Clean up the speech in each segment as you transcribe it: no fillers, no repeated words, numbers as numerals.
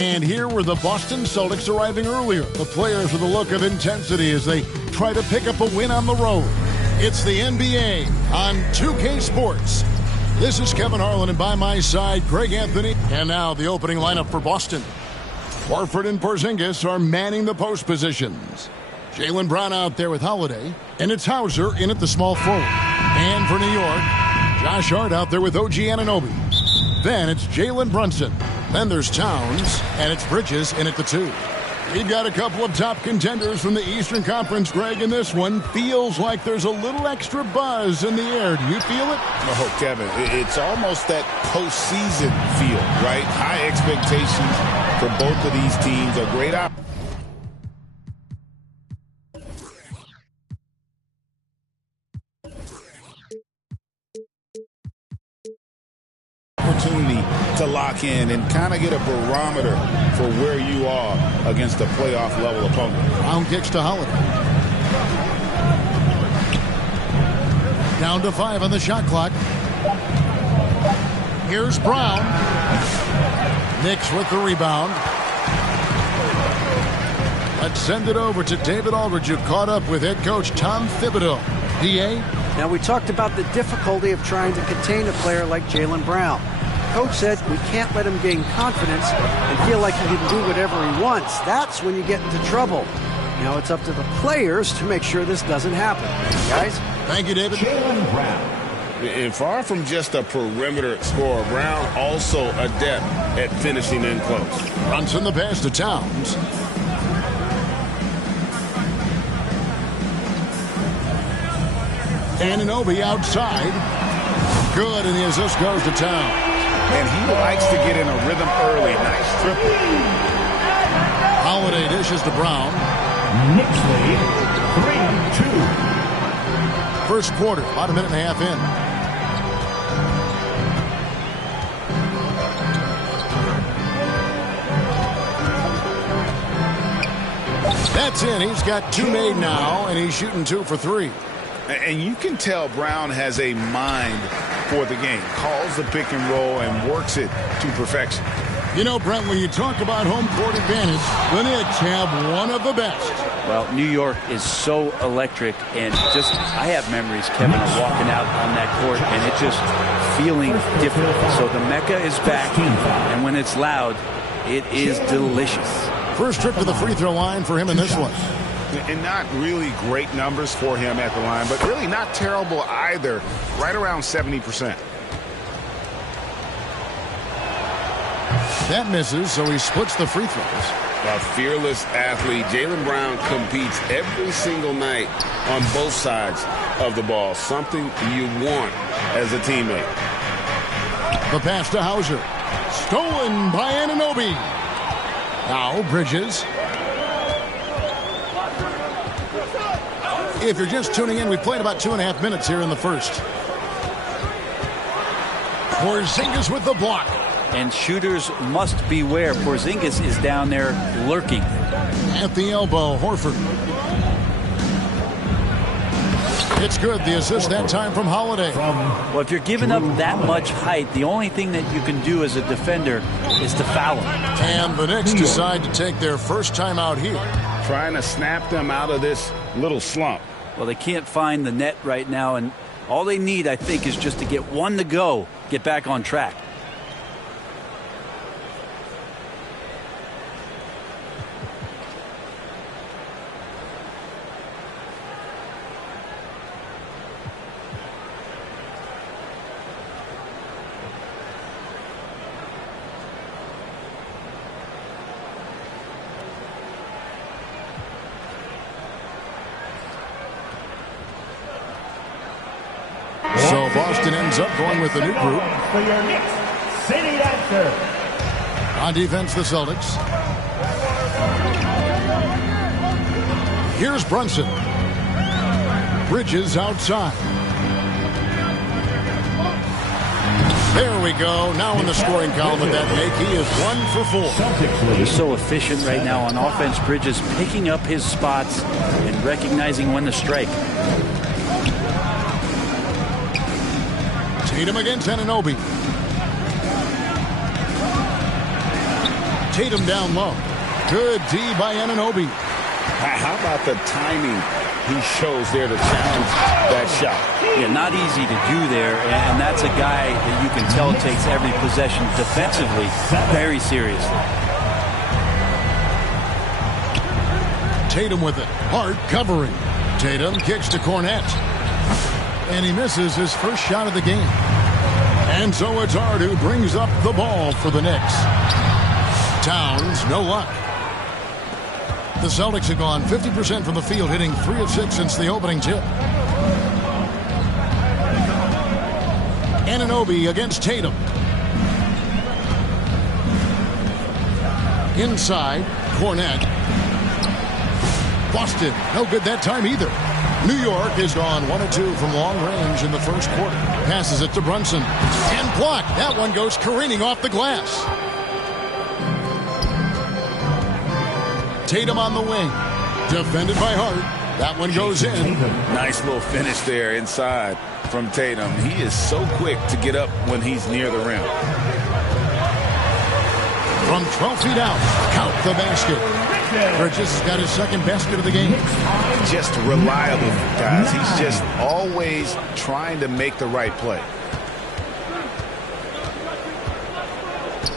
And here were the Boston Celtics arriving earlier. The players with a look of intensity as they try to pick up a win on the road. It's the NBA on 2K Sports. This is Kevin Harlan, and by my side, Greg Anthony. And now the opening lineup for Boston. Horford and Porzingis are manning the post positions. Jaylen Brown out there with Holiday. And it's Hauser in at the small forward. And for New York, Josh Hart out there with OG Anunoby. Then it's Jalen Brunson. Then there's Towns, and it's Bridges in at the 2. We've got a couple of top contenders from the Eastern Conference, Greg, and this one feels like there's a little extra buzz in the air. Do you feel it? Oh, Kevin, it's almost that postseason feel, right? High expectations for both of these teams. A great opportunity to lock in and kind of get a barometer for where you are against a playoff level opponent. Brown kicks to Holiday. Down to 5 on the shot clock. Here's Brown. Knicks with the rebound. Let's send it over to David Aldridge, who caught up with head coach Tom Thibodeau. DA? Now, we talked about the difficulty of trying to contain a player like Jaylen Brown. Coach said we can't let him gain confidence and feel like he can do whatever he wants. That's when you get into trouble. Now it's up to the players to make sure this doesn't happen. Guys? Thank you, David. Jaylen Brown. And far from just a perimeter scorer, Brown also adept at finishing in close. Brunson the pass to Towns. Anunoby outside. Good, and the assist goes to Towns. And he likes to get in a rhythm early. Nice triple. Holiday dishes to Brown. Knicks lead 3-2. First quarter, about a minute and a half in. That's in. He's got 2 made now, and he's shooting 2 for 3. And you can tell Brown has a mind for the game. Calls the pick and roll and works it to perfection. You know, Brent, when you talk about home court advantage, the Knicks have one of the best. Well, New York is so electric, and just, I have memories, Kevin, of walking out on that court, and it just feeling different. So the Mecca is back, and when it's loud, it is delicious. First trip to the free throw line for him in this one. And not really great numbers for him at the line, but really not terrible either. Right around 70%. That misses, so he splits the free throws. A fearless athlete. Jaylen Brown competes every single night on both sides of the ball. Something you want as a teammate. The pass to Hauser. Stolen by Anunoby. Now Bridges. If you're just tuning in, we played about 2.5 minutes here in the first. Porzingis with the block. And shooters must beware. Porzingis is down there lurking. At the elbow, Horford. It's good. The assist that time from Holiday. Well, if you're giving up that much height, the only thing that you can do as a defender is to foul him. And the Knicks decide to take their first time out here. Trying to snap them out of this little slump. Well, they can't find the net right now, and all they need, I think, is just to get one to go, get back on track. So Boston ends up going with the new group. For your Knicks, City Dancer. On defense, the Celtics. Here's Brunson. Bridges outside. There we go. Now in the scoring column with that make, he is 1 for 4. He's so efficient right now on offense. Bridges picking up his spots and recognizing when to strike. Tatum against Anunoby. Tatum down low. Good D by Anunoby. How about the timing he shows there to challenge that shot? Yeah, not easy to do there, and that's a guy that you can tell takes every possession defensively very seriously. Tatum with it. Hart covering. Tatum kicks to Cornette. And he misses his first shot of the game. And so it's Hart who brings up the ball for the Knicks. Towns, no luck. The Celtics have gone 50% from the field, hitting 3 of 6 since the opening tip. Anunoby against Tatum. Inside, Cornette. Boston, no good that time either. New York has gone 1 of 2 from long range in the first quarter. Passes it to Brunson. And blocked. That one goes careening off the glass. Tatum on the wing. Defended by Hart. That one goes in. Nice little finish there inside from Tatum. He is so quick to get up when he's near the rim. From 12 feet out, count the basket. Bridges has got his second basket of the game. Just reliable, guys. He's just always trying to make the right play.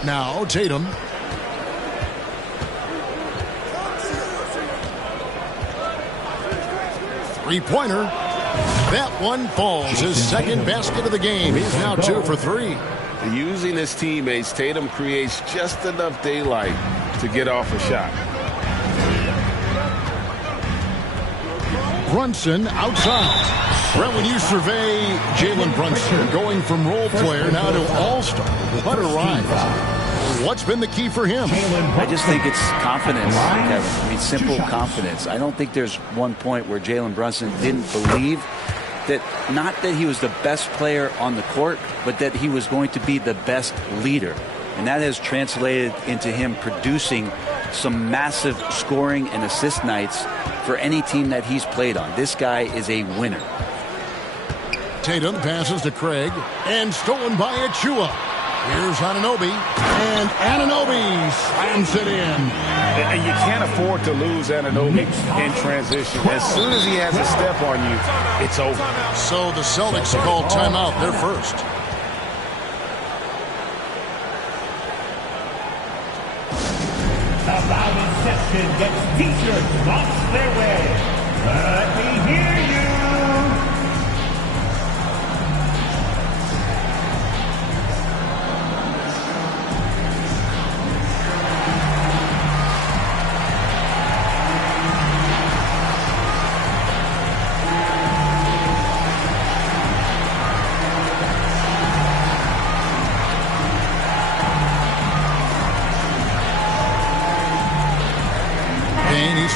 Now Tatum. Three-pointer. That one falls. His second basket of the game. He's now 2 for 3. Using his teammates, Tatum creates just enough daylight to get off a shot. Brunson outside. Well, when you survey Jalen Brunson going from role player now to all-star, what a rise. What's been the key for him? I just think it's confidence, Kevin. I mean, simple confidence. I don't think there's one point where Jalen Brunson didn't believe that, not that he was the best player on the court, but that he was going to be the best leader. And that has translated into him producing some massive scoring and assist nights for any team that he's played on. This guy is a winner. Tatum passes to Craig, and stolen by Achua. Here's Anunoby, and Anunoby slams it in. And you can't afford to lose Anunoby in transition. As soon as he has a step on you, it's over. So the Celtics call timeout. They're first. The violent section gets t-shirts lost their way. Let me hear you.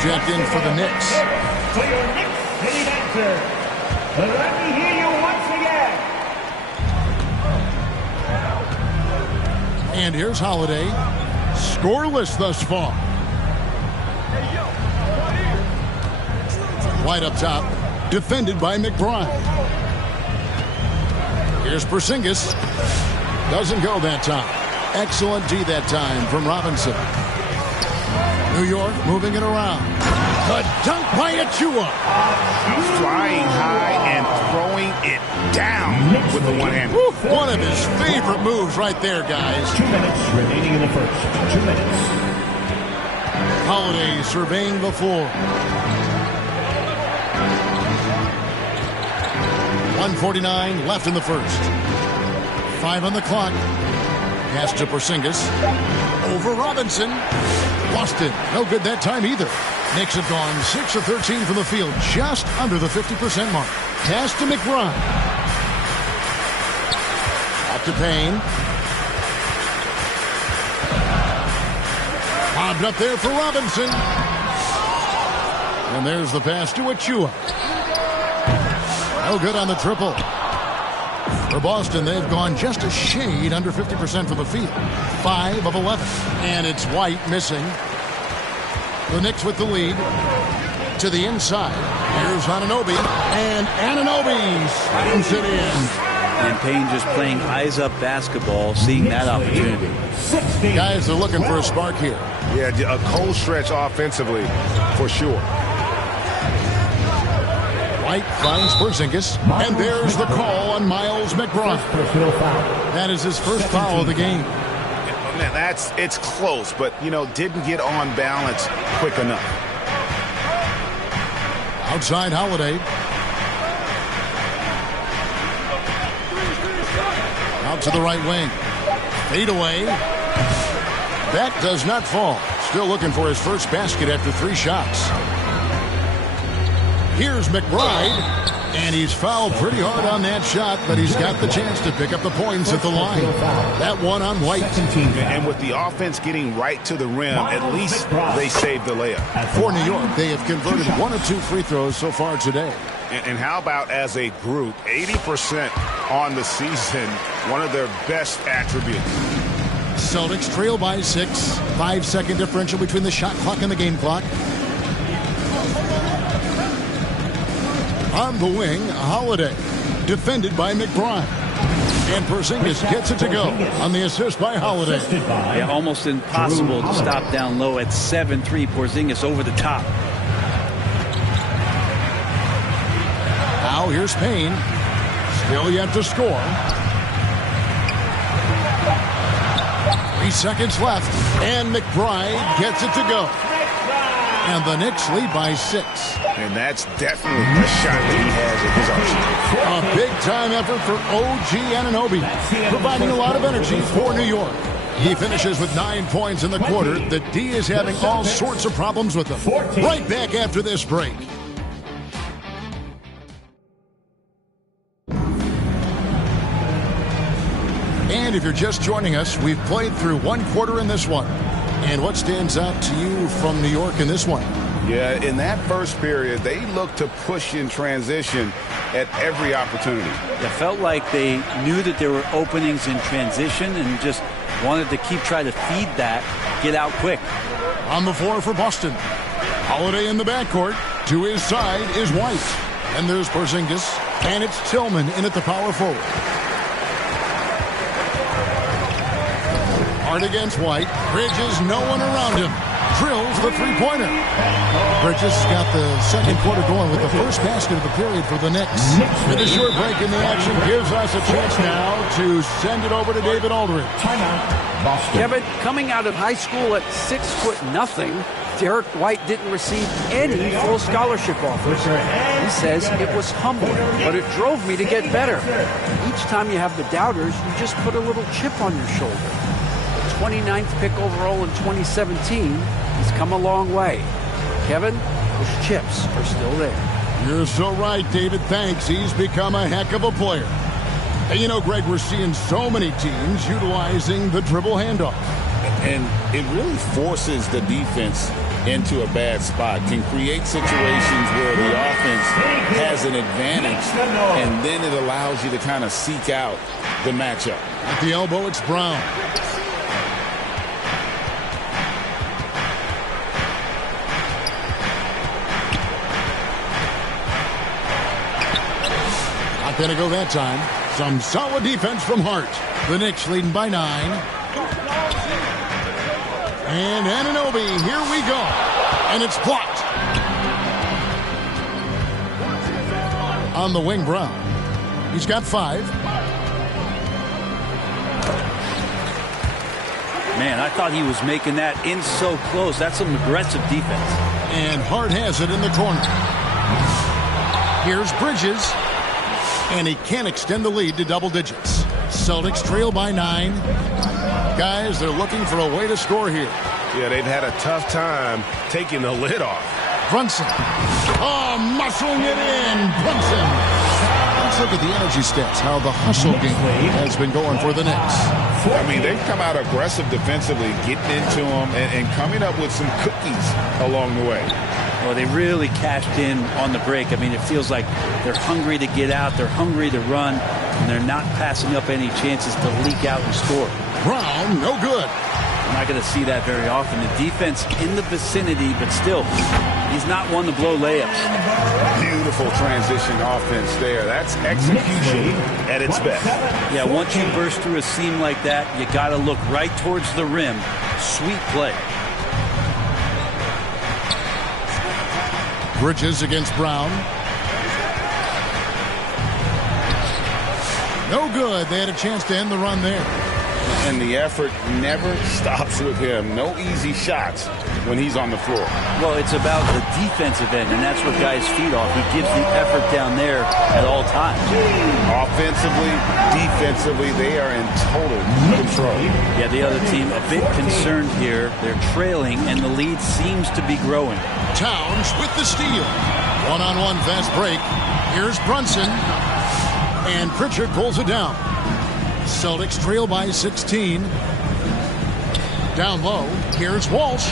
Checked in for the Knicks. For your Knicks city dancer, let me hear you once again. And here's Holiday. Scoreless thus far. White up top. Defended by McBride. Here's Porzingis. Doesn't go that time. Excellent D that time from Robinson. New York moving it around. The dunk by Achua. Flying high and throwing it down with the one hand. One of his favorite moves right there, guys. 2 minutes remaining in the first. 2 minutes. Holiday surveying the floor. 1:49 left in the first. 5 on the clock. Pass to Porzingis. Over Robinson. Boston, no good that time either. Knicks have gone 6 of 13 from the field, just under the 50% mark. Pass to McBride. Up to Payne. Bobbed up there for Robinson. And there's the pass to Achua. No good on the triple. For Boston, they've gone just a shade under 50% from the field. 5 of 11. And it's White missing. The Knicks with the lead. To the inside. Here's Anunoby. And Anunoby slams it in. And Payne just playing eyes-up basketball, seeing that opportunity. 6 Guys are looking for a spark here. Yeah, a cold stretch offensively, for sure. White finds Porzingis, and there's the call on Miles McBride. That is his first foul of the game. Man, it's close, but, didn't get on balance quick enough. Outside Holiday. Out to the right wing. Fade away. That does not fall. Still looking for his first basket after 3 shots. Here's McBride, and he's fouled pretty hard on that shot, but he's got the chance to pick up the points at the line. That one on White. And with the offense getting right to the rim, at least they saved the layup. For New York, they have converted 1 of 2 free throws so far today. And how about as a group, 80% on the season, one of their best attributes. Celtics trail by 6. 5-second differential between the shot clock and the game clock. On the wing, Holiday, defended by McBride. And Porzingis gets it to go on the assist by Holiday. Yeah, almost impossible to stop down low at 7-3. Porzingis over the top. Now here's Payne. Still yet to score. 3 seconds left, and McBride gets it to go. And the Knicks lead by 6. And that's definitely a shot that he has in his arsenal. A big-time effort for OG Anunoby, providing a lot of energy for New York. He finishes with 9 points in the quarter. The D is having all sorts of problems with them. Right back after this break. And if you're just joining us, we've played through 1 quarter in this one. And what stands out to you from New York in this one? Yeah, in that first period, they looked to push in transition at every opportunity. It felt like they knew that there were openings in transition and just wanted to try to feed that, get out quick. On the floor for Boston. Holiday in the backcourt. To his side is White. And there's Porzingis. And it's Tillman in at the power forward. Hard against White. Bridges, no one around him. Drills the three-pointer. Bridges got the second quarter going with the first basket of the period for the Knicks. With a short break in the action gives us a chance now to send it over to David Aldridge. Kevin, coming out of high school at 6'0", Derek White didn't receive any full scholarship offers. He says it was humbling, but it drove me to get better. Each time you have the doubters, you just put a little chip on your shoulder. 29th pick overall in 2017. He's come a long way. Kevin, those chips are still there. You're so right, David. Thanks. He's become a heck of a player. And you know, Greg, we're seeing so many teams utilizing the dribble handoff. And it really forces the defense into a bad spot, can create situations where the offense has an advantage, and then it allows you to kind of seek out the matchup. At the elbow, it's Brown. Not going to go that time. Some solid defense from Hart. The Knicks leading by 9. And Anunoby, here we go. And it's blocked. On the wing, Brown. He's got 5. Man, I thought he was making that in so close. That's some aggressive defense. And Hart has it in the corner. Here's Bridges. And he can't extend the lead to double digits. Celtics trail by 9. Guys, they're looking for a way to score here. Yeah, they've had a tough time taking the lid off. Brunson. Oh, muscling it in. Brunson. Let's look at the energy stats, how the hustle game has been going for the Knicks. I mean, they've come out aggressive defensively, getting into them and coming up with some cookies along the way. Well, they really cashed in on the break. I mean, it feels like they're hungry to get out, they're hungry to run, and they're not passing up any chances to leak out and score. Brown, no good. We're not going to see that very often. The defense in the vicinity, but still, he's not one to blow layups. Beautiful transition offense there. That's execution at its best. Yeah, once you burst through a seam like that, you got to look right towards the rim. Sweet play. Bridges against Brown. No good. They had a chance to end the run there. And the effort never stops with him. No easy shots when he's on the floor. Well, it's about the defensive end, and that's what guys feed off. He gives the effort down there at all times. Offensively, defensively, they are in total control. Yeah, the other team a bit concerned here. They're trailing, and the lead seems to be growing. Towns with the steal. One-on-one fast break. Here's Brunson. And Pritchard pulls it down. Celtics trail by 16. Down low, here's Walsh.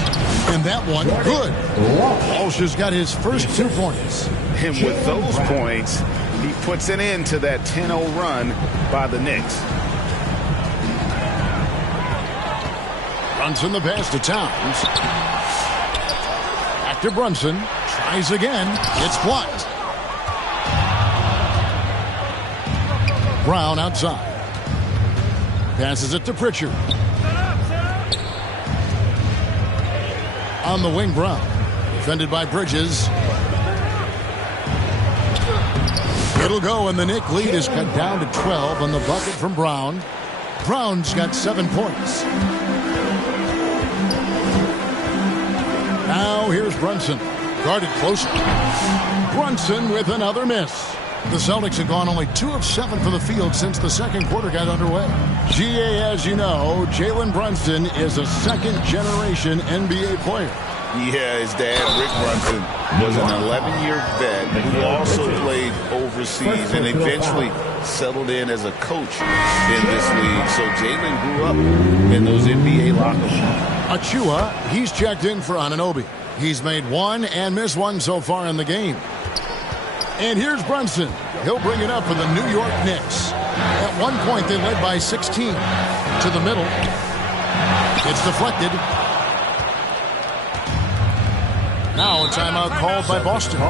And that one, good. Walsh has got his first 2 points. And with those points, he puts an end to that 10-0 run by the Knicks. Brunson the pass to Towns. Back to Brunson. Tries again. It's blocked. Brown outside. Passes it to Pritchard. On the wing, Brown. Defended by Bridges. It'll go, and the Knick lead is cut down to 12 on the bucket from Brown. Brown's got 7 points. Now here's Brunson. Guarded closely. Brunson with another miss. The Celtics have gone only 2 of 7 from the field since the second quarter got underway. GA, as you know, Jalen Brunson is a second-generation NBA player. Yeah, his dad, Rick Brunson, was an 11-year vet who also played overseas and eventually settled in as a coach in this league. So Jalen grew up in those NBA locker rooms. Achua, he's checked in for Anunoby. He's made 1 and missed 1 so far in the game. And here's Brunson. He'll bring it up for the New York Knicks. At one point, they led by 16. To the middle. It's deflected. Now a timeout called by Boston.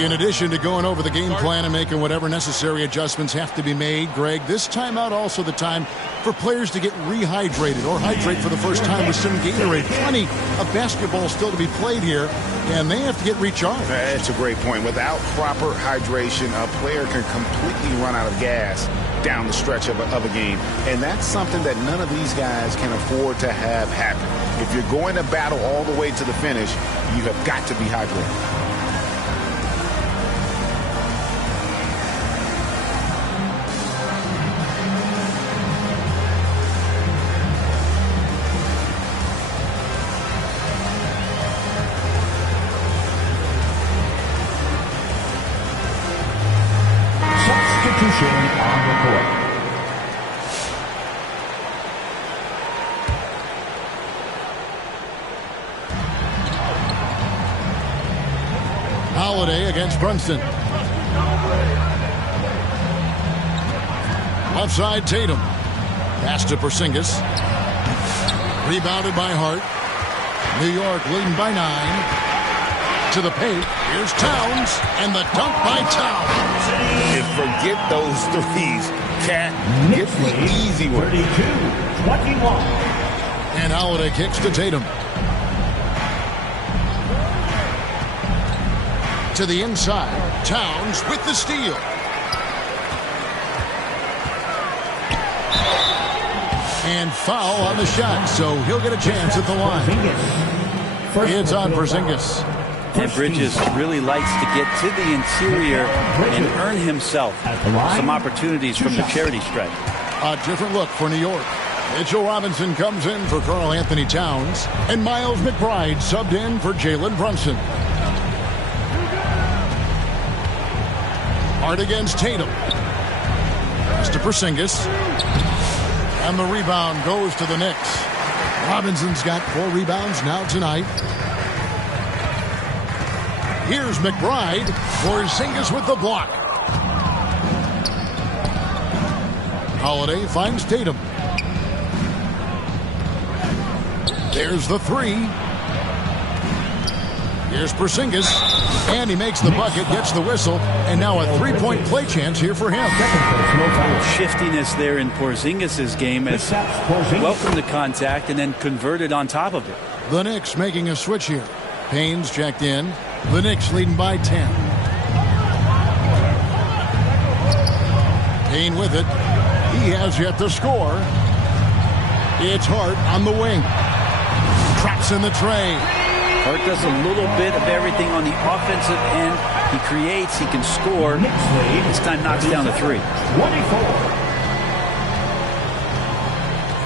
In addition to going over the game plan and making whatever necessary adjustments have to be made, Greg, this timeout also the time for players to get rehydrated or hydrate for the first time with some Gatorade. Plenty of basketball still to be played here, and they have to get recharged. That's a great point. Without proper hydration, a player can completely run out of gas down the stretch of a game. And that's something that none of these guys can afford to have happen. If you're going to battle all the way to the finish, you have got to be hydrated. Substitution on the court. Holiday against Brunson. Left side, Tatum. Pass to Porzingis. Rebounded by Hart. New York leading by 9. To the paint. Here's Towns. And the dunk by Towns. And forget those threes. Cat, get the easy one. 32-21. And Holiday kicks to Tatum. To the inside. Towns with the steal. And foul on the shot, so he'll get a chance at the line. It's on Porzingis. And Bridges really likes to get to the interior and earn himself some opportunities from the charity stripe. A different look for New York. Mitchell Robinson comes in for Karl Anthony Towns. And Miles McBride subbed in for Jalen Brunson. Hart against Tatum. Pass to Porzingis. And the rebound goes to the Knicks. Robinson's got 4 rebounds now tonight. Here's McBride. Porzingis with the block. Holiday finds Tatum. There's the three. Here's Porzingis, and he makes the bucket, gets the whistle, and now a three-point play chance here for him. Shiftiness there in Porzingis' game as welcomed the contact and then converted on top of it. The Knicks making a switch here. Payne's checked in. The Knicks leading by 10. Payne with it. He has yet to score. It's Hart on the wing. Traps in the tray. Hart does a little bit of everything on the offensive end. He creates, he can score. This time knocks down the three. 24.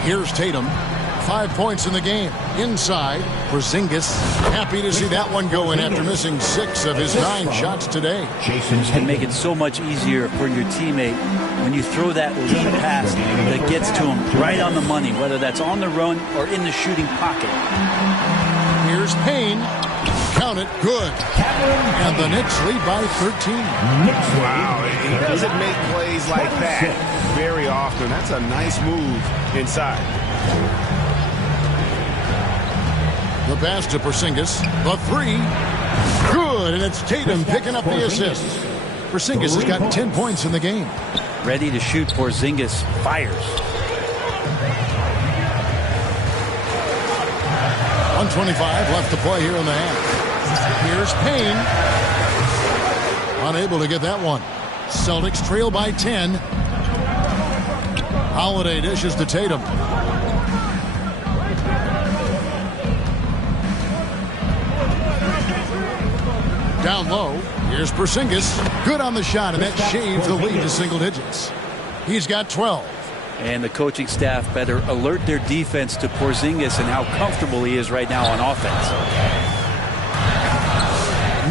Here's Tatum. 5 points in the game. Inside, Porzingis. Happy to see that one go in after missing 6 of his 9 shots today. Just can make it so much easier for your teammate when you throw that lead pass that gets to him right on the money, whether that's on the run or in the shooting pocket. Here's Payne. Count it. Good. And the Knicks lead by 13. Wow. He doesn't make plays like that very often. That's a nice move inside. The pass to Porzingis. The three. Good. And it's Tatum picking up the assist. Porzingis has got 10 points in the game. Ready to shoot. Porzingis fires. 1:25 left to play here in the half. Here's Payne. Unable to get that one. Celtics trail by 10. Holiday dishes to Tatum. Down low. Here's Porzingis. Good on the shot, and that shaves the lead to single digits. He's got 12. And the coaching staff better alert their defense to Porzingis and how comfortable he is right now on offense.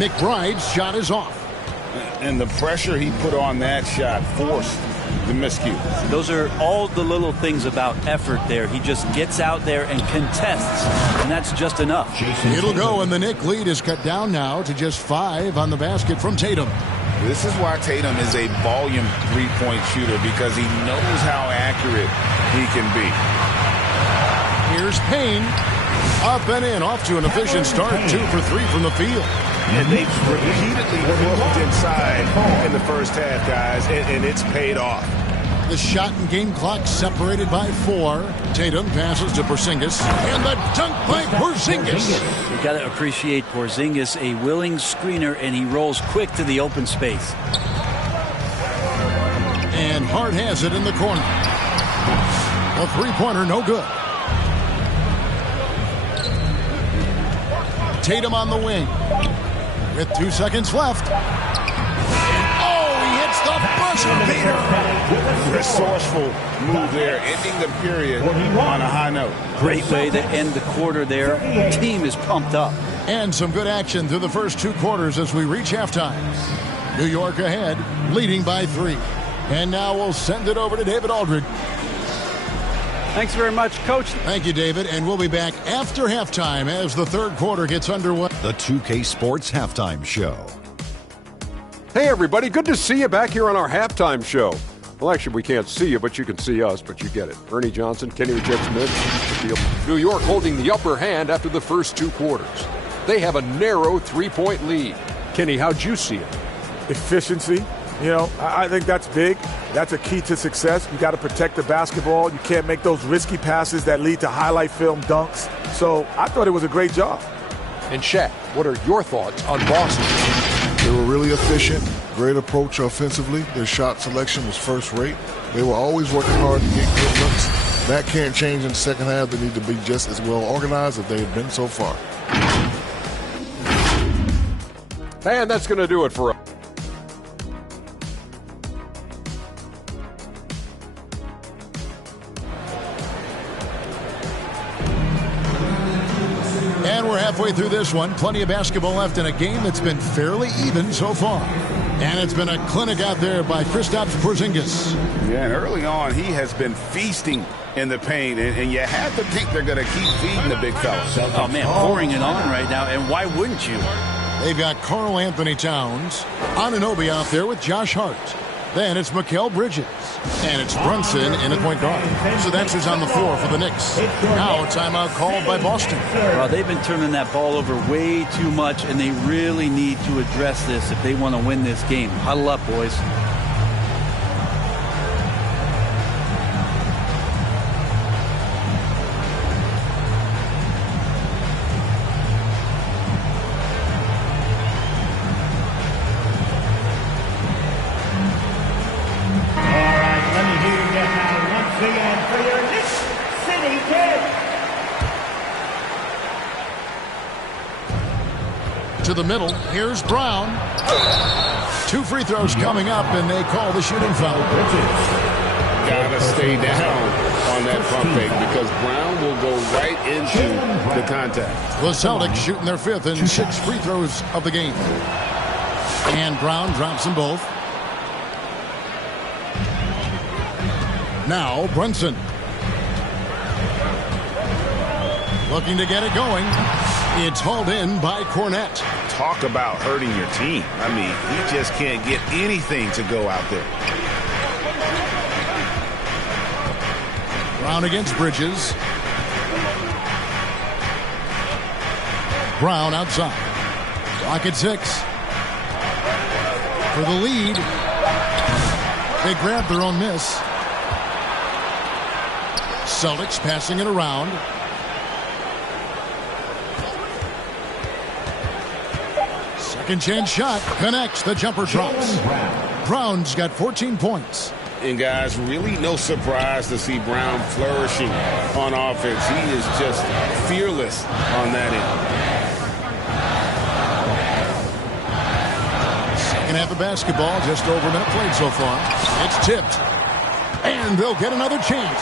McBride's shot is off. And the pressure he put on that shot forced the miscue. Those are all the little things about effort there. He just gets out there and contests, and that's just enough. It'll go, and the Knick lead is cut down now to just 5 on the basket from Tatum. This is why Tatum is a volume three-point shooter, because he knows how accurate he can be. Here's Payne. Up and in, off to an efficient start. 2 for 3 from the field. And they've repeatedly looked inside in the first half, guys, and it's paid off. The shot and game clock separated by 4. Tatum passes to Porzingis, and the dunk by Porzingis. You got to appreciate Porzingis, a willing screener, and he rolls quick to the open space. And Hart has it in the corner. A three-pointer, no good. Tatum on the wing. With 2 seconds left. Oh, he hits the buzzer beater. Resourceful move there, ending the period on a high note. Great way to end the quarter there. The team is pumped up. And some good action through the first 2 quarters as we reach halftime. New York ahead, leading by 3. And now we'll send it over to David Aldridge. Thanks very much, Coach. Thank you, David. And we'll be back after halftime as the third quarter gets underway. The 2K Sports Halftime Show. Hey, everybody. Good to see you back here on our halftime show. Well, actually, we can't see you, but you can see us, but you get it. Ernie Johnson, Kenny the Jet Smith. New York holding the upper hand after the first 2 quarters. They have a narrow 3-point lead. Kenny, how'd you see it? Efficiency. You know, I think that's big. That's a key to success. You got to protect the basketball. You can't make those risky passes that lead to highlight film dunks. So I thought it was a great job. And Shaq, what are your thoughts on Boston? They were really efficient, great approach offensively. Their shot selection was first rate. They were always working hard to get good looks. That can't change in the second half. They need to be just as well organized as they have been so far. And that's going to do it for us. And we're halfway through this one. Plenty of basketball left in a game that's been fairly even so far. And it's been a clinic out there by Kristaps Porzingis. Yeah, and early on, he has been feasting in the paint, and you have to think they're going to keep feeding the big fella. Oh, man, pouring it on right now, and why wouldn't you? They've got Karl Anthony Towns, Anunoby out there with Josh Hart. Then it's Mikal Bridges. And it's Brunson in a point guard. So that's who's on the floor for the Knicks. Now a timeout called by Boston. Well, they've been turning that ball over way too much, and they really need to address this if they want to win this game. Huddle up, boys. To the middle, here's Brown. 2 free throws coming up, and they call the shooting foul. Gotta stay down on that pump fake because Brown will go right into the contact. The Celtics shooting their 5th and 6 free throws of the game. And Brown drops them both. Now Brunson. Looking to get it going. It's hauled in by Cornette. Talk about hurting your team. I mean, he just can't get anything to go out there. Brown against Bridges. Brown outside. Clock at 6. For the lead. They grab their own miss. Celtics passing it around. Second chance shot. Connects. The jumper drops. Brown's got 14 points. And guys, really no surprise to see Brown flourishing on offense. He is just fearless on that end. Second half of basketball, just over a minute played so far. It's tipped. And they'll get another chance.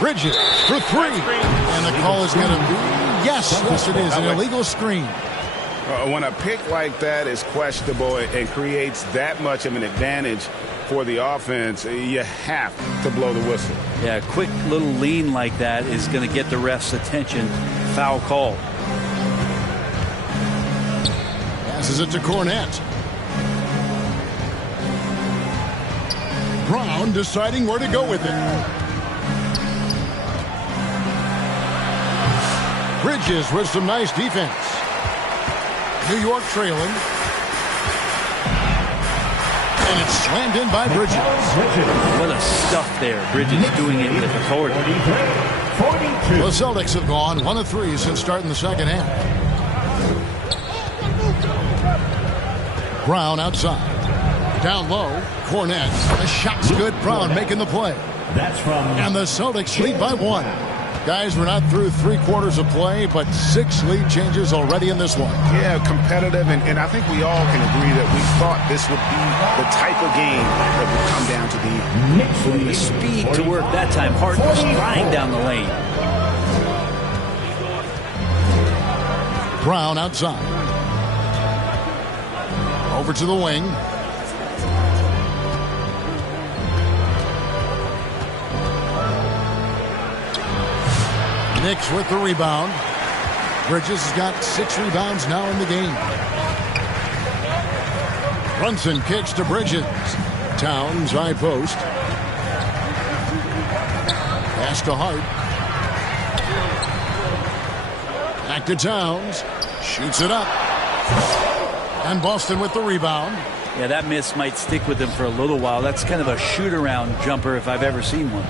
Bridges for 3. And the call is going to be, yes, it is, an illegal screen. When a pick like that is questionable and creates that much of an advantage for the offense, you have to blow the whistle. Yeah, a quick little lean like that is going to get the ref's attention. Foul call. Passes it to Cornette. Brown deciding where to go with it. Bridges with some nice defense. New York trailing. And it's slammed in by Bridges. What a stuff there. Bridges doing it with authority. The Celtics have gone 1 of 3 since starting the second half. Brown outside. Down low. Cornette. The shot's good. Brown making the play. And the Celtics lead by 1. Guys, we're not through 3 quarters of play, but 6 lead changes already in this one. Yeah, competitive, and I think we all can agree that we thought this would be the type of game that would come down to the speed to work that time. Harden was flying down the lane. Brown outside. Over to the wing. Knicks with the rebound. Bridges has got 6 rebounds now in the game. Brunson kicks to Bridges. Towns high post. Pass to Hart. Back to Towns. Shoots it up. And Boston with the rebound. Yeah, that miss might stick with him for a little while. That's kind of a shoot-around jumper if I've ever seen one.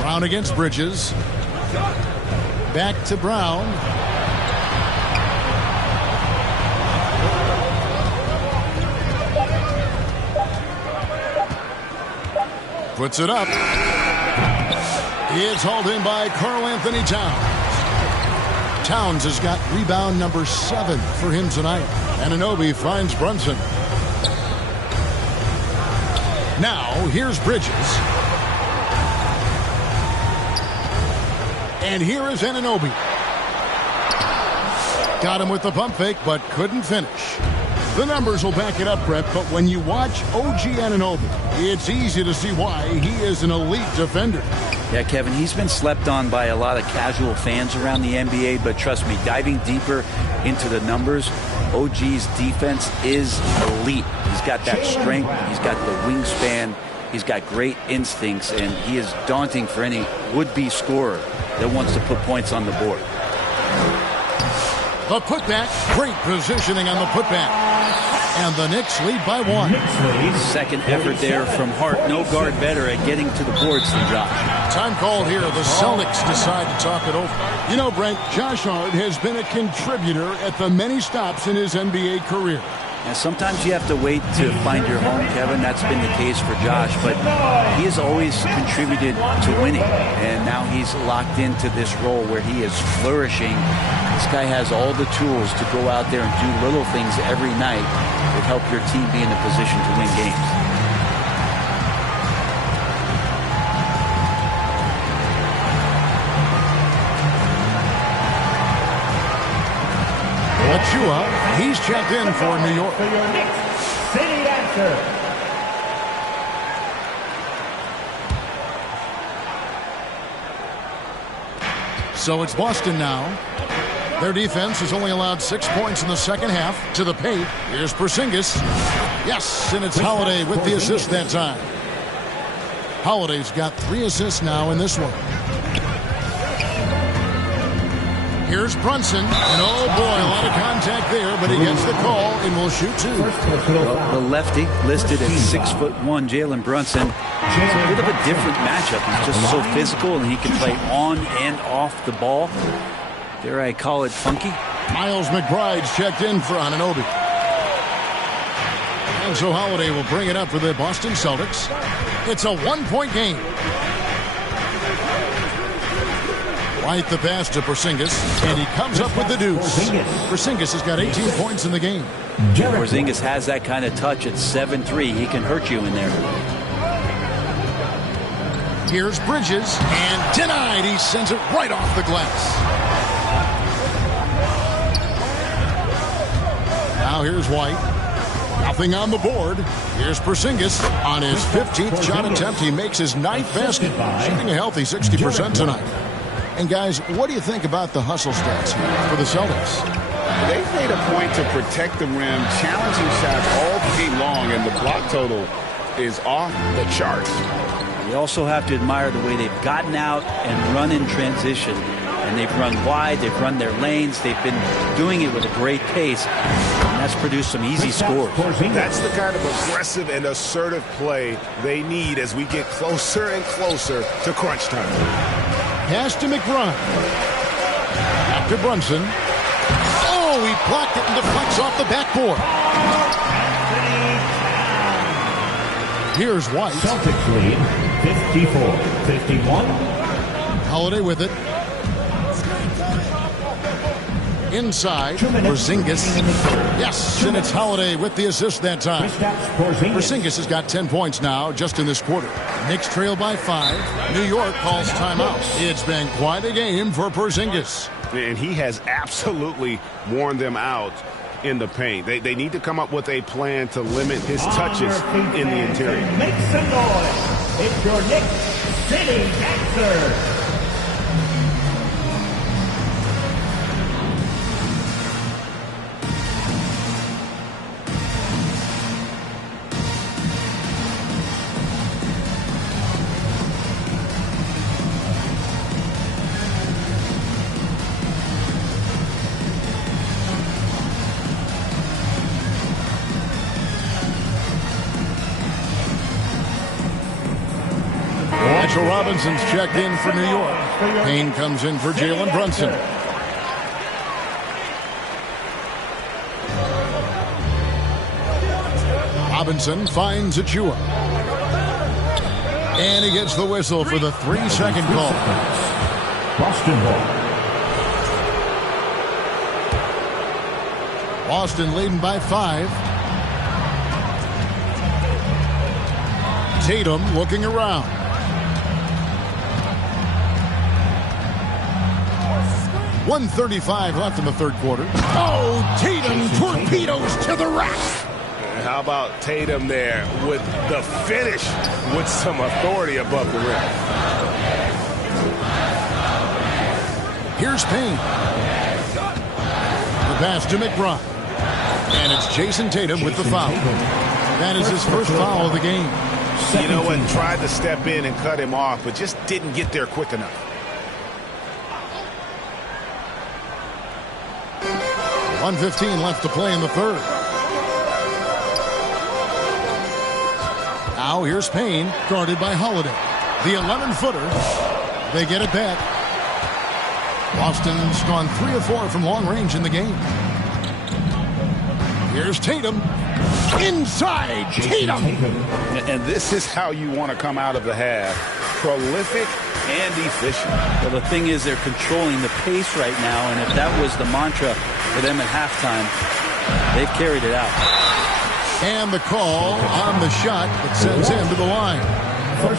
Brown against Bridges. Back to Brown. Puts it up. It's hauled in by Karl Anthony Towns. Towns has got rebound number 7 for him tonight. Anunoby finds Brunson. Now, here's Bridges. And here is Anunoby. Got him with the pump fake, but couldn't finish. The numbers will back it up, Brett, but when you watch OG Anunoby, it's easy to see why he is an elite defender. Yeah, Kevin, he's been slept on by a lot of casual fans around the NBA, but trust me, diving deeper into the numbers, OG's defense is elite. He's got that strength, he's got the wingspan, he's got great instincts, and he is daunting for any would-be scorer that wants to put points on the board. The putback, great positioning on the putback. And the Knicks lead by 1. Second effort there from Hart. No guard better at getting to the boards than Josh. Time called here. The Celtics decide to talk it over. You know, Brent, Josh Hart has been a contributor at the many stops in his NBA career. And sometimes you have to wait to find your home, Kevin. That's been the case for Josh, but he has always contributed to winning, and now he's locked into this role where he is flourishing. This guy has all the tools to go out there and do little things every night that help your team be in a position to win games. Achua, he's checked in for New York. For your Knicks City answer. So it's Boston now. Their defense has only allowed 6 points in the second half. To the paint, here's Porzingis. Yes, and it's Holiday with the assist that time. Holiday's got 3 assists now in this one. Here's Brunson, and oh boy, a lot of contact there, but he gets the call and will shoot 2. Well, the lefty listed at 6'1", Jalen Brunson. It's a bit of a different matchup. He's just so physical, and he can play on and off the ball. Dare I call it funky? Miles McBride's checked in for Anunoby. And so Holiday will bring it up for the Boston Celtics. It's a 1-point game. Right the pass to Porzingis, and he comes up with the deuce. Porzingis has got 18 points in the game. Porzingis has that kind of touch at 7'3". He can hurt you in there. Here's Bridges, and denied. He sends it right off the glass. Now here's White. Nothing on the board. Here's Porzingis on his 15th shot attempt. He makes his 9th basket, shooting a healthy 60% tonight. And guys, what do you think about the hustle stats here for the Celtics? They've made a point to protect the rim, challenging shots all game long, and the block total is off the charts. You also have to admire the way they've gotten out and run in transition. And they've run wide, they've run their lanes, they've been doing it with a great pace, and that's produced some easy scores. That's the kind of aggressive and assertive play they need as we get closer and closer to crunch time. Pass to McBride. Back to Brunson. Oh, he blocked it and deflects off the backboard. Here's White. Celtics lead 54-51. Holiday with it. Inside, Porzingis. Yes, and it's Holiday with the assist that time. Porzingis has got 10 points now just in this quarter. Knicks trail by 5. New York calls timeout. It's been quite a game for Porzingis. And he has absolutely worn them out in the paint. They need to come up with a plan to limit his touches in the interior. Make some noise. It's your Knicks City answer. Robinson's checked in for New York. Payne comes in for Jalen Brunson. Robinson finds Achua. And he gets the whistle for the 3-second call. Boston ball. Boston leading by 5. Tatum looking around. .135 left in the third quarter. Oh, Tatum torpedoes to the rack. How about Tatum there with the finish with some authority above the rim? Here's Payne. The pass to McBride. And it's Jason Tatum with the foul. That is his first foul of the game. You know what? Tried to step in and cut him off, but just didn't get there quick enough. .115 left to play in the third. Now here's Payne, guarded by Holiday. The 11-footer. They get it back. Boston's gone 3 of 4 from long range in the game. Here's Tatum. Inside Tatum. And this is how you want to come out of the half. Prolific and efficient. Well, the thing is, they're controlling the pace right now, and if that was the mantra for them at halftime, they've carried it out. And the call on the shot that sends him to the line.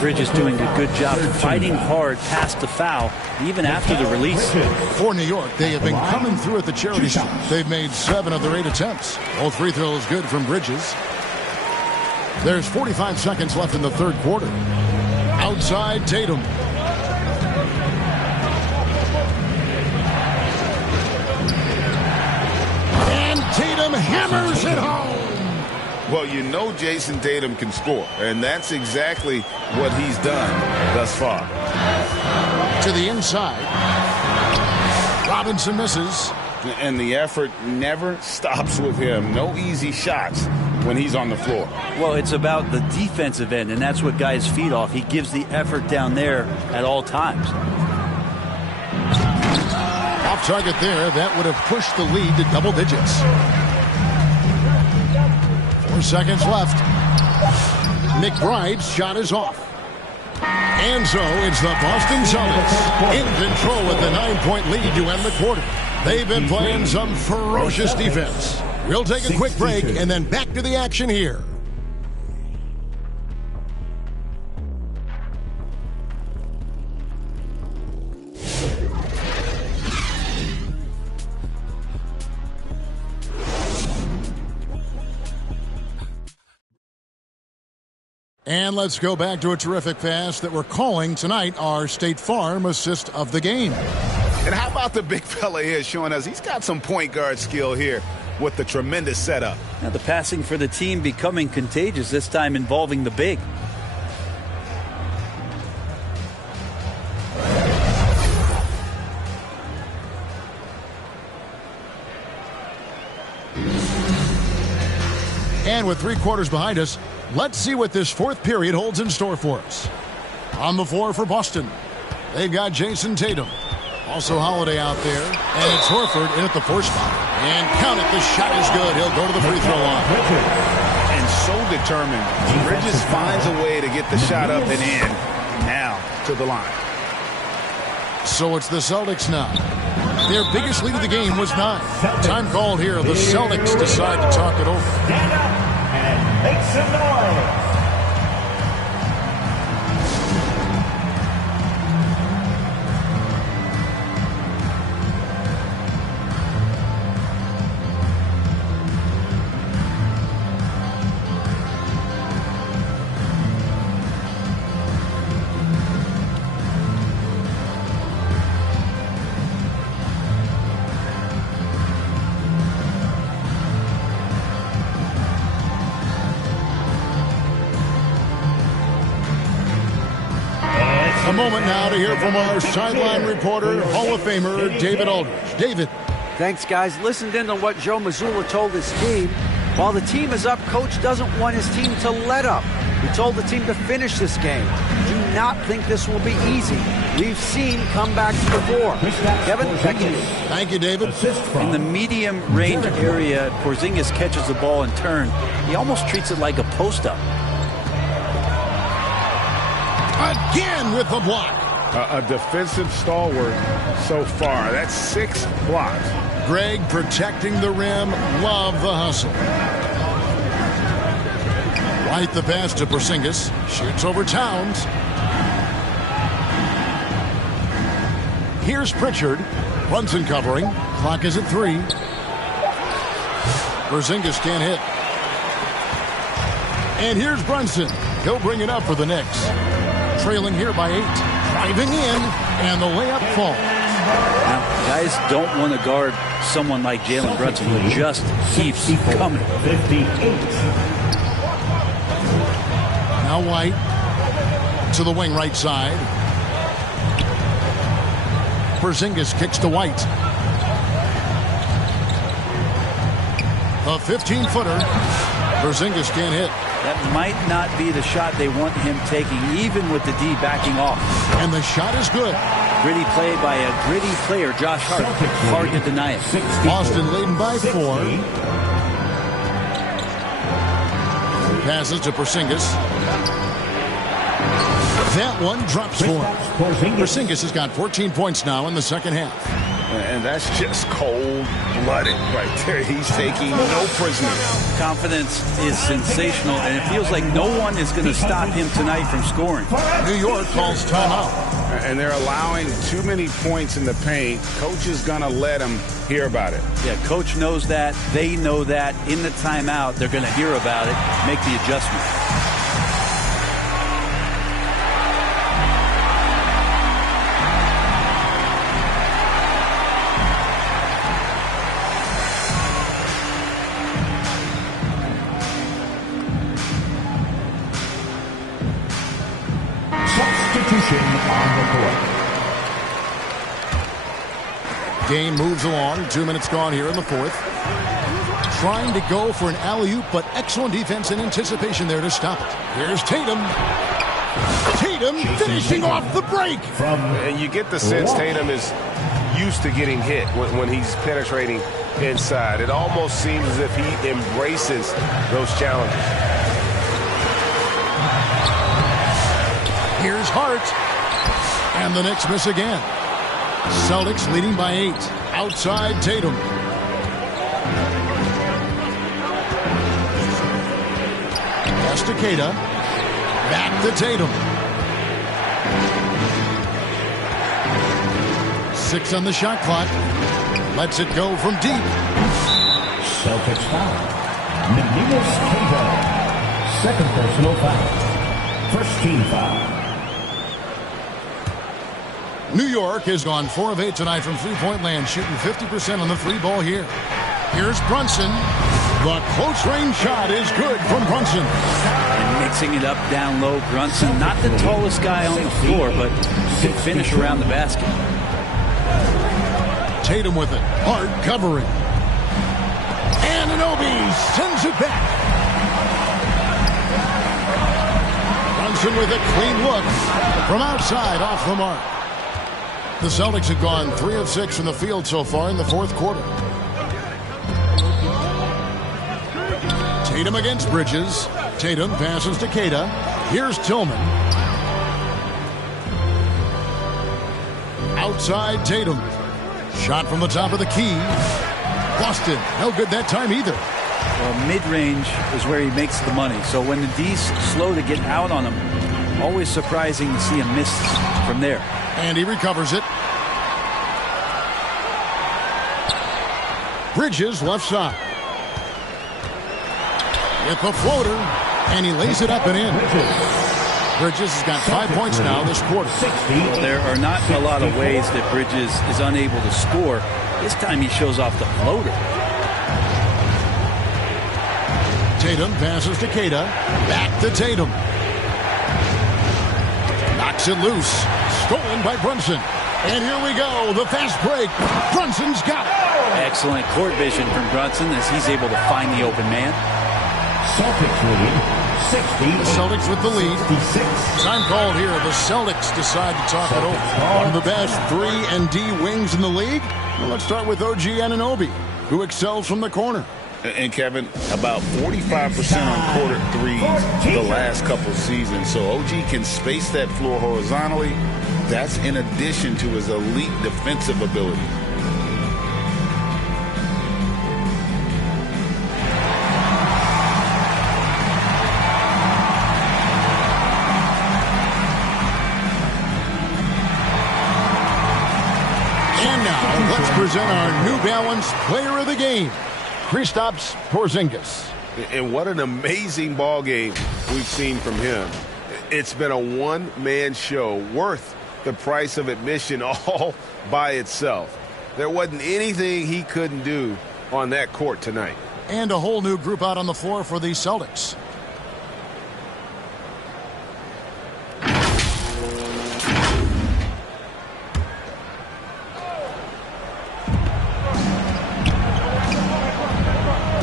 Bridges doing a good job fighting hard past the foul, even after the release. For New York, they have been coming through at the charity stripe. They've made 7 of their 8 attempts. Both free throws good from Bridges. There's 45 seconds left in the third quarter. Outside Tatum. And Tatum hammers it home. Well, you know Jason Tatum can score, and that's exactly what he's done thus far. To the inside. Robinson misses. And the effort never stops with him. No easy shots when he's on the floor. Well, it's about the defensive end, and that's what guys feed off. He gives the effort down there at all times. Off target there. That would have pushed the lead to double digits. 4 seconds left. McBride's shot is off. And so it's the Boston Celtics in control with the 9-point lead to end the quarter. They've been playing some ferocious defense. We'll take a quick break and then back to the action here. And let's go back to a terrific pass that we're calling tonight our State Farm assist of the game. And how about the big fella here showing us he's got some point guard skill here with the tremendous setup. Now the passing for the team becoming contagious, this time involving the big. And with 3 quarters behind us, let's see what this fourth period holds in store for us. On the floor for Boston, they've got Jason Tatum. Also Holiday out there. And it's Horford in at the 4 spot. And count it, the shot is good. He'll go to the free throw line. And so determined. Bridges finds a way to get the shot up and in. Now to the line. So it's the Celtics now. Their biggest lead of the game was 9. Time called here. The Celtics decide to talk it over. Stand up and make some noise. A moment now to hear from our sideline reporter, Hall of Famer, David Aldridge. David. Thanks, guys. Listened in on what Joe Mazzulla told his team. While the team is up, Coach doesn't want his team to let up. He told the team to finish this game. Do not think this will be easy. We've seen comebacks before. Kevin, back to you. Thank you, David. In the medium range area, Porzingis catches the ball in turn. He almost treats it like a post-up. Again with the block. A defensive stalwart so far. That's 6 blocks. Greg protecting the rim. Love the hustle. Right the pass to Porzingis. Shoots over Towns. Here's Pritchard. Brunson covering. Clock is at 3. Porzingis can't hit. And here's Brunson. He'll bring it up for the Knicks. Trailing here by 8. driving in, and the layup falls. Now, guys don't want to guard someone like Jalen Brunson. He just keeps coming. 58. Now White to the wing right side. Porzingis kicks to White. A 15-footer. Porzingis can't hit. That might not be the shot they want him taking, even with the D backing off. And the shot is good. Gritty play by a gritty player, Josh Hart. Hard to deny it. Boston leading by 4. Passes to Porzingis. That one drops for him. Porzingis has got 14 points now in the second half. And that's just cold-blooded right there. He's taking no prisoners. Confidence is sensational, and it feels like no one is going to stop him tonight from scoring. New York calls timeout. And they're allowing too many points in the paint. Coach is going to let them hear about it. Yeah, coach knows that. They know that. In the timeout, they're going to hear about it, make the adjustment. On the court. Game moves along. 2 minutes gone here in the fourth. Trying to go for an alley-oop, but excellent defense and anticipation there to stop it. Here's Tatum. Tatum finishing off the break. And you get the sense Tatum is used to getting hit when he's penetrating inside. It almost seems as if he embraces those challenges. Here's Hart. And the Knicks miss again. Celtics leading by 8. Outside Tatum. Pass to Keita. Back to Tatum. 6 on the shot clock. Lets it go from deep. Celtics foul. Mendes Keita. Second personal foul. First team foul. New York has gone 4 of 8 tonight from three-point land, shooting 50% on the three ball here. Here's Brunson. The close-range shot is good from Brunson. And mixing it up down low, Brunson, not the tallest guy on the floor, but can finish around the basket. Tatum with it. Hard covering. Anunoby sends it back. Brunson with a clean look from outside off the mark. The Celtics have gone 3 of 6 from the field so far in the fourth quarter. Tatum against Bridges. Tatum passes to Keita. Here's Tillman. Outside Tatum. Shot from the top of the key. Busted. No good that time either. Well, mid-range is where he makes the money. So when the D's slow to get out on him, always surprising to see him miss from there. And he recovers it. Bridges left side. With the floater. And he lays it up and in. Bridges has got 5 points now this quarter. Well, there are not a lot of ways that Bridges is unable to score. This time he shows off the floater. Tatum passes to Keita. Back to Tatum. Knocks it loose. Stolen by Brunson. And here we go. The fast break. Brunson's got it. Excellent court vision from Brunson as he's able to find the open man. Celtics lead 60. The Celtics with the lead. 66. Time called here. The Celtics decide to talk it over. One of the best 3 and D wings in the league. Well, let's start with OG Anunoby, who excels from the corner. And Kevin, about 45% on quarter threes the last couple seasons. So OG can space that floor horizontally. That's in addition to his elite defensive ability. And now, let's present our New Balance Player of the Game, Kristaps Porzingis. And what an amazing ball game we've seen from him. It's been a one-man show worth the price of admission all by itself. There wasn't anything he couldn't do on that court tonight. And a whole new group out on the floor for the Celtics.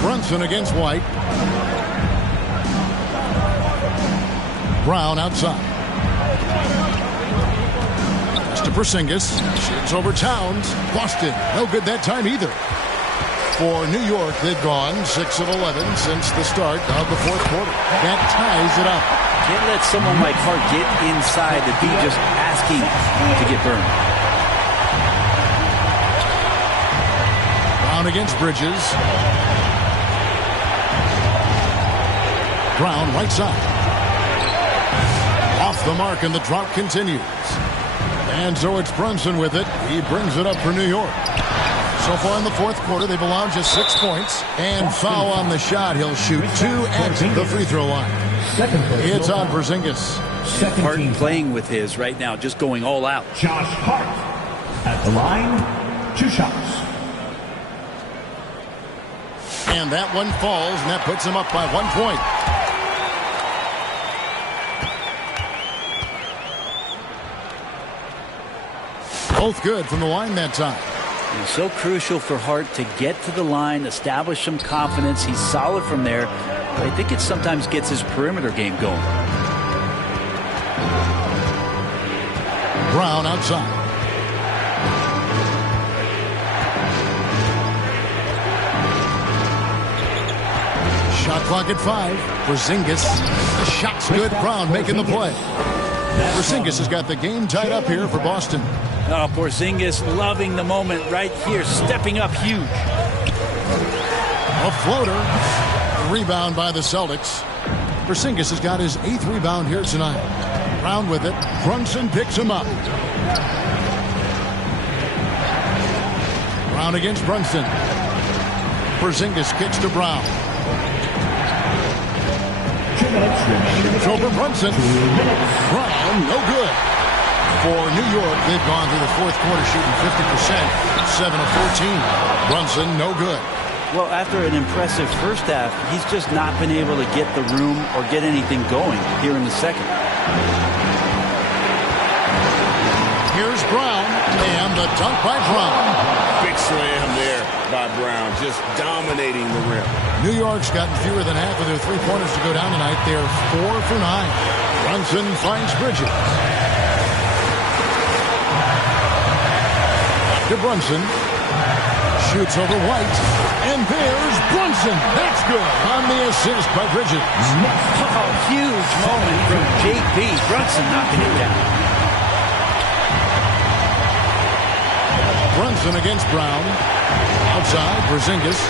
Brunson against White. Brown outside. Pass to Porzingis. Shoots over Towns. Boston. No good that time either. For New York, they've gone 6 of 11 since the start of the fourth quarter. That ties it up. Can't let someone like Hart get inside and be just asking to get burned. Brown against Bridges. Brown right side. Off the mark, and the drought continues. And so it's Brunson with it. He brings it up for New York. So far in the fourth quarter, they've allowed just 6 points. And foul on the shot. He'll shoot 2 at the free throw line. It's on Porzingis. Hart playing with his right now, just going all out. Josh Hart at the line, 2 shots. And that one falls, and that puts him up by 1 point. Both good from the line that time. It's so crucial for Hart to get to the line, establish some confidence. He's solid from there, but I think it sometimes gets his perimeter game going. Brown outside. Shot clock at 5. Porzingis. The shot's good. Brown making the play. Porzingis has got the game tied up here for Boston. Oh, Porzingis loving the moment right here, stepping up huge. A floater. Rebound by the Celtics. Porzingis has got his 8th rebound here tonight. Brown with it. Brunson picks him up. Brown against Brunson. Porzingis kicks to Brown. Shoots over Brunson. Brown, no good. For New York, they've gone through the fourth quarter shooting 50%, 7 of 14. Brunson, no good. Well, after an impressive first half, he's just not been able to get the room or get anything going here in the second. Here's Brown, and the dunk by Brown. Big slam there by Brown, just dominating the rim. New York's gotten fewer than half of their three-pointers to go down tonight. They're 4 for 9. Brunson finds Bridges. To Brunson. Shoots over White. And there's Brunson. That's good on the assist by Bridges. Oh, huge moment from JB. Brunson knocking it down. Brunson against Brown. Outside, Porzingis.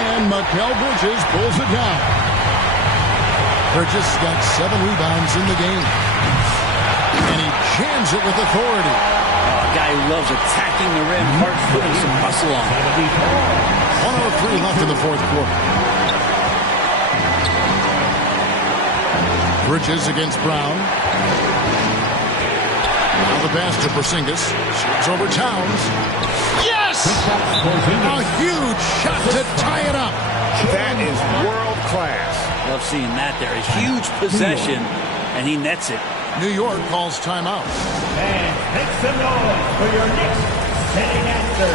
And Mikal Bridges pulls it down. Bridges got 7 rebounds in the game. And he jams it with authority. A guy who loves attacking the rim. Hart putting some muscle on. 1:03 left in the fourth quarter. Bridges against Brown. Now the pass to Porzingis. Shoots over Towns. Yes! A huge shot to tie it up. That is world class. Love seeing that there. A huge possession, and he nets it. New York calls timeout. And make some noise for your next setting answer.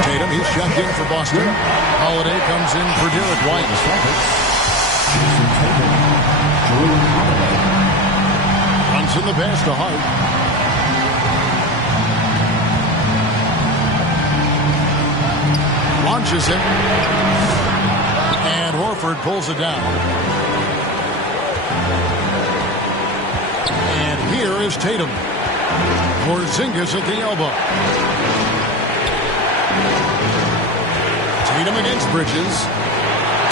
Tatum, he's checked in for Boston. Holiday comes in for Derek White. Runs in the pass to Hart. Launches it. And Horford pulls it down. And here is Tatum. Porzingis at the elbow. Tatum against Bridges.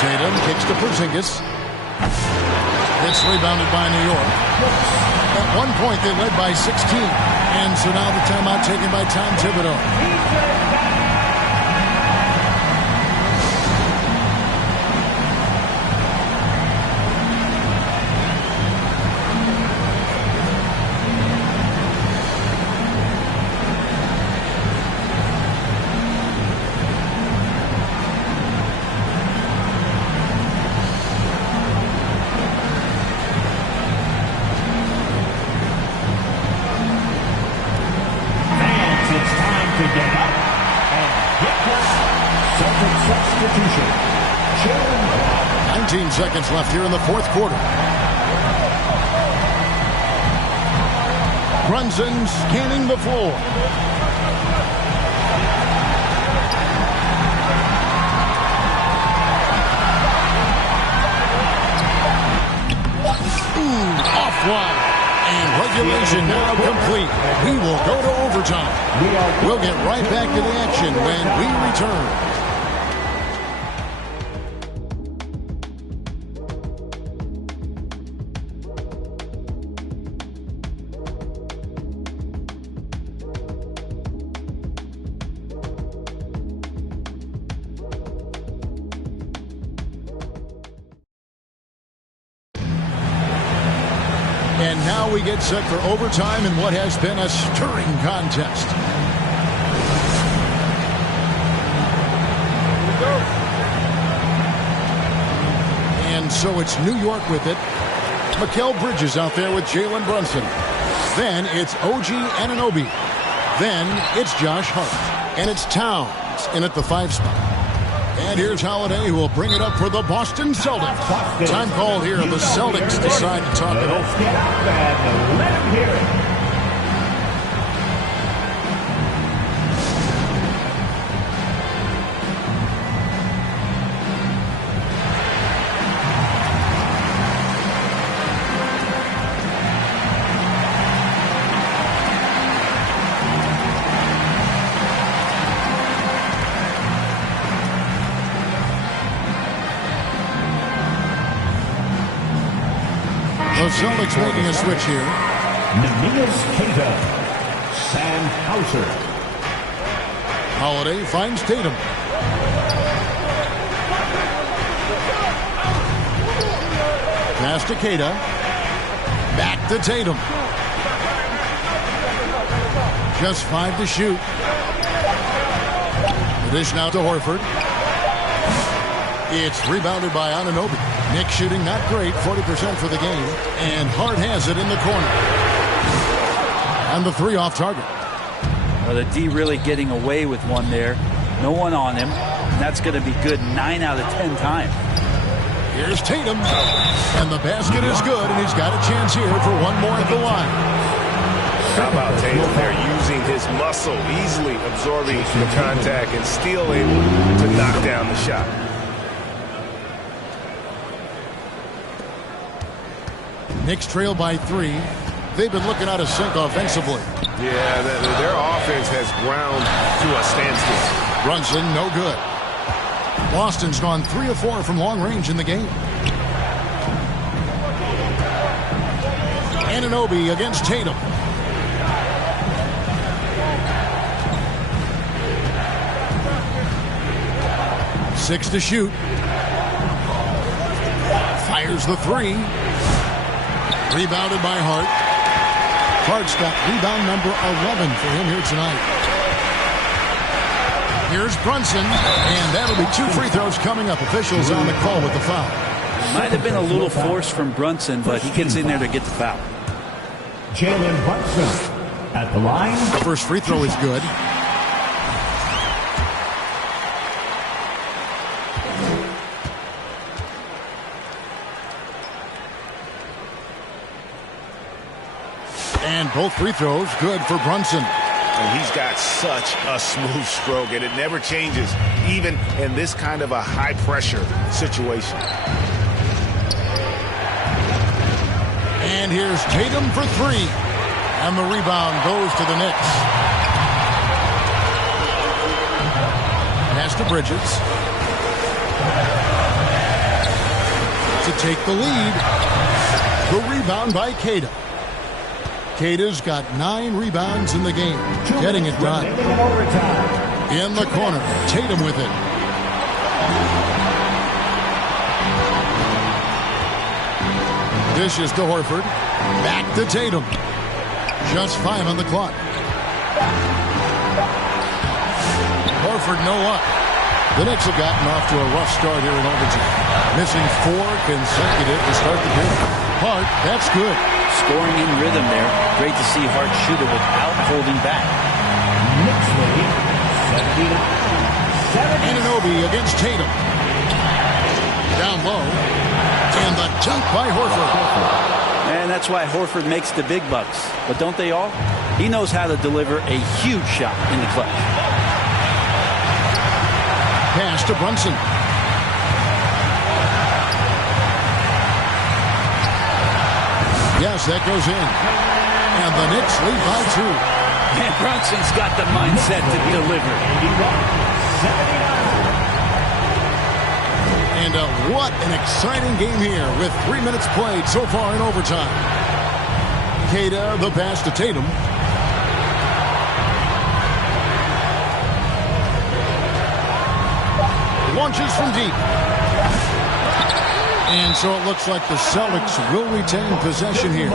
Tatum kicks to Porzingis. It's rebounded by New York. At one point, they led by 16. And so now the timeout taken by Tom Thibodeau. To get up and get this Celtic substitution. 19 seconds left here in the fourth quarter. Brunson scanning the floor. Offline. And regulation now complete. We will go to overtime. We'll get right back to the action when we return. And now we get set for overtime in what has been a stirring contest. And so it's New York with it. Mikal Bridges out there with Jalen Brunson. Then it's OG Anunoby. Then it's Josh Hart. And it's Towns in at the 5 spot. And here's Holiday, who will bring it up for the Boston Celtics. Time called here. The Celtics decide to talk it over. Let's get up and let him hear it. The Celtics making a switch here. Nemias Queta, Sam Hauser. Holiday finds Tatum. Pass to Queta. Back to Tatum. Just 5 to shoot. The dish now to Horford. It's rebounded by Anunoby. Nick shooting not great, 40% for the game. And Hart has it in the corner. And the 3 off target. Well, the D really getting away with one there. No one on him. And that's going to be good 9 out of 10 times. Here's Tatum. And the basket is good, and he's got a chance here for one more at the line. How about Tatum there using his muscle, easily absorbing the contact and still able to knock down the shot. Knicks trail by 3. They've been looking out of sync offensively. Yeah, their offense has ground to a standstill. Brunson, no good. Boston's gone 3 of 4 from long range in the game. Anunoby against Tatum. Six to shoot. Fires the 3. Rebounded by Hart. Hart's got rebound number 11 for him here tonight. Here's Brunson, and that'll be 2 free throws coming up. Officials on the call with the foul. Might have been a little force from Brunson, but he gets in there to get the foul. Jalen Brunson at the line. The first free throw is good. And both free throws good for Brunson. And he's got such a smooth stroke, and it never changes, even in this kind of a high-pressure situation. And here's Tatum for 3. And the rebound goes to the Knicks. Pass to Bridges. To take the lead. The rebound by Queta. Cada's got 9 rebounds in the game, getting it done. In the corner, Tatum with it. Dishes to Horford. Back to Tatum. Just 5 on the clock. Horford no luck. The Knicks have gotten off to a rough start here in overtime. Missing 4 consecutive to start the game. Hart, that's good. Scoring in rhythm there. Great to see Hart shoot it without holding back. Knicks lead, 79. Anunoby against Tatum. Down low. And the dunk by Horford. And that's why Horford makes the big bucks. But don't they all? He knows how to deliver a huge shot in the clutch. Pass to Brunson. Yes, that goes in. And the Knicks lead by 2. And Brunson's got the mindset to deliver. 79. And what an exciting game here with 3 minutes played so far in overtime. Cada, the pass to Tatum. Launches from deep. And so it looks like the Celtics will retain possession here.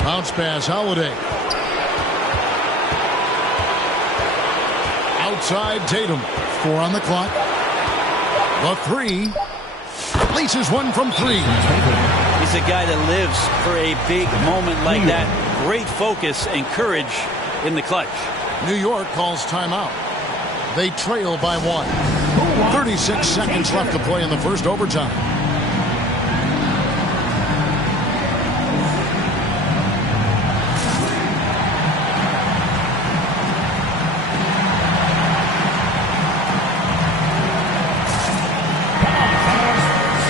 Bounce pass, Holiday. Outside Tatum. 4 on the clock. The 3. Laces one from 3. He's a guy that lives for a big moment like that. Great focus and courage in the clutch. New York calls timeout. They trail by 1. 36 seconds left to play in the first overtime.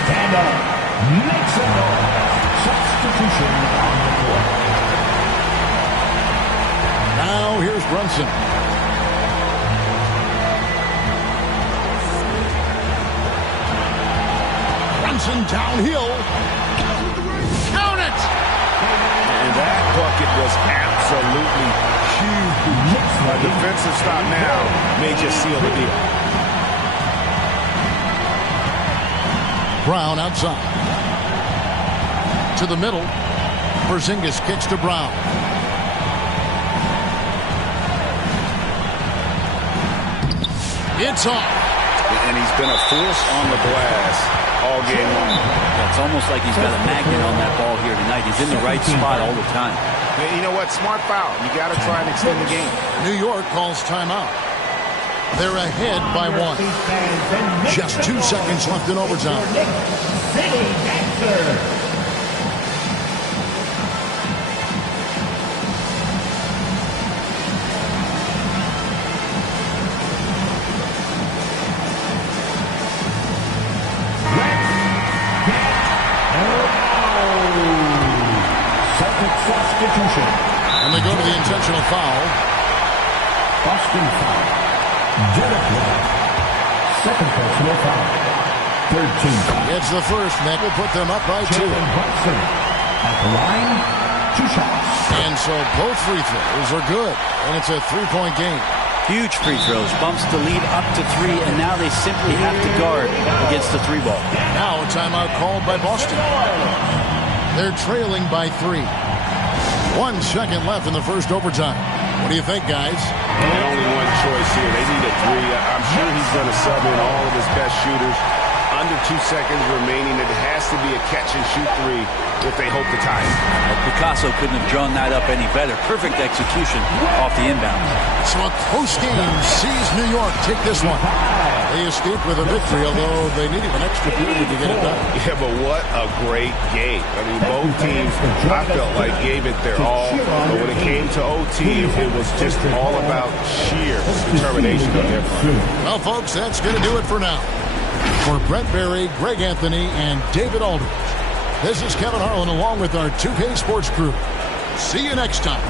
Stand up. Make some noise. Substitution on the court. Now here's Brunson. Brunson downhill. Count it! And that bucket was absolutely huge. A defensive stop now may just seal the deal. Brown outside. To the middle. Porzingis kicks to Brown. It's off. And he's been a force on the glass all game long. Yeah, it's almost like he's got a magnet on that ball here tonight. He's in the right spot all the time. And you know what? Smart foul. You got to try and extend the game. New York calls timeout. They're ahead by 1. Just 2 seconds left in overtime. City Gangster. And they go to the intentional foul. Boston foul. Derek White. Second personal foul. Third team foul. It's the first, and that will put them up by 2. Brunson at the line. 2 shots. And so both free throws are good, and it's a 3-point game. Huge free throws. Bumps the lead up to 3, and now they simply have to guard against the 3 ball. Now a timeout called by Boston. They're trailing by 3. 1 second left in the first overtime. What do you think, guys? And only one choice here. They need a 3. I'm sure he's going to sub in all of his best shooters. Under 2 seconds remaining. It has to be a catch-and-shoot 3 if they hope to tie it. Well, Picasso couldn't have drawn that up any better. Perfect execution off the inbound. So a close game sees New York take this one. They escaped with a victory, although they needed an extra period to get it done. Yeah, but what a great game. I mean, both teams, I felt like, gave it their all. But when it came to OT, it was just all about sheer determination on their part. Well, folks, that's going to do it for now. For Brett Berry, Greg Anthony, and David Aldridge, this is Kevin Harlan along with our 2K Sports crew. See you next time.